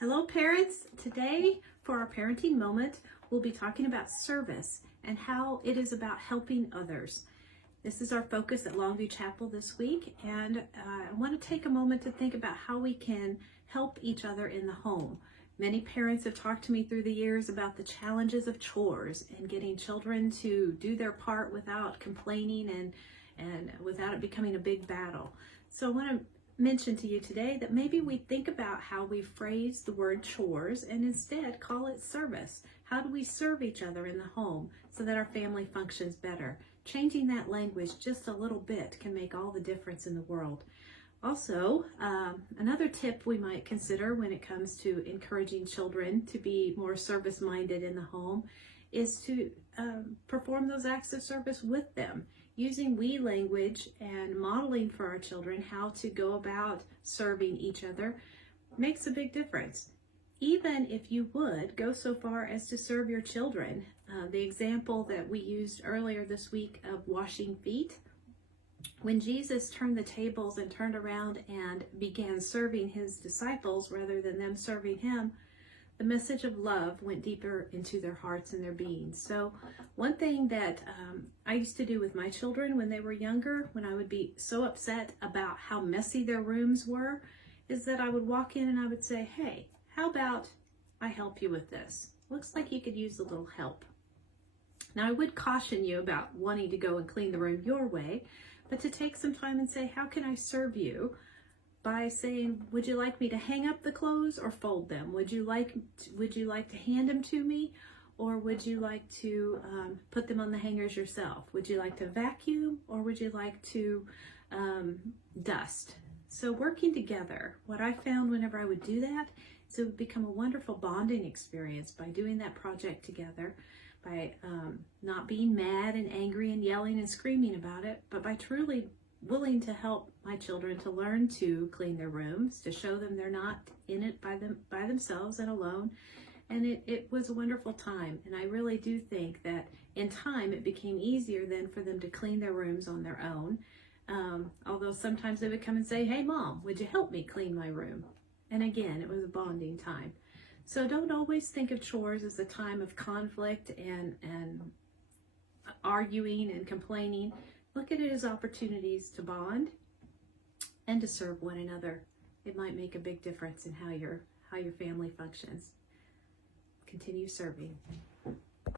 Hello parents! Today for our parenting moment, we'll be talking about service and how it is about helping others. This is our focus at Longview Chapel this week, and I want to take a moment to think about how we can help each other in the home. Many parents have talked to me through the years about the challenges of chores and getting children to do their part without complaining and without it becoming a big battle. So I want to mention to you today that maybe we think about how we phrase the word chores and instead call it service. How do we serve each other in the home so that our family functions better? Changing that language just a little bit can make all the difference in the world. Also, another tip we might consider when it comes to encouraging children to be more service-minded in the home is to perform those acts of service with them. Using we language and modeling for our children how to go about serving each other makes a big difference. Even if you would go so far as to serve your children. The example that we used earlier this week of washing feet, when Jesus turned the tables and turned around and began serving his disciples rather than them serving him, the message of love went deeper into their hearts and their beings. So one thing that I used to do with my children when they were younger, when I would be so upset about how messy their rooms were, is that I would walk in and I would say, hey, how about I help you with this? Looks like you could use a little help. Now I would caution you about wanting to go and clean the room your way, but to take some time and say, how can I serve you? By saying, would you like me to hang up the clothes or fold them? Would you like to hand them to me, or would you like to put them on the hangers yourself? Would you like to vacuum, or would you like to dust? So working together, what I found whenever I would do that is it would become a wonderful bonding experience by doing that project together, by not being mad and angry and yelling and screaming about it, but by truly willing to help my children to learn to clean their rooms, to show them they're not in it by themselves and alone. And it was a wonderful time. And I really do think that in time it became easier then for them to clean their rooms on their own. Although sometimes they would come and say, hey mom, would you help me clean my room? And again, it was a bonding time. So don't always think of chores as a time of conflict and arguing and complaining. Look at it as opportunities to bond and to serve one another. It might make a big difference in how your family functions. Continue serving.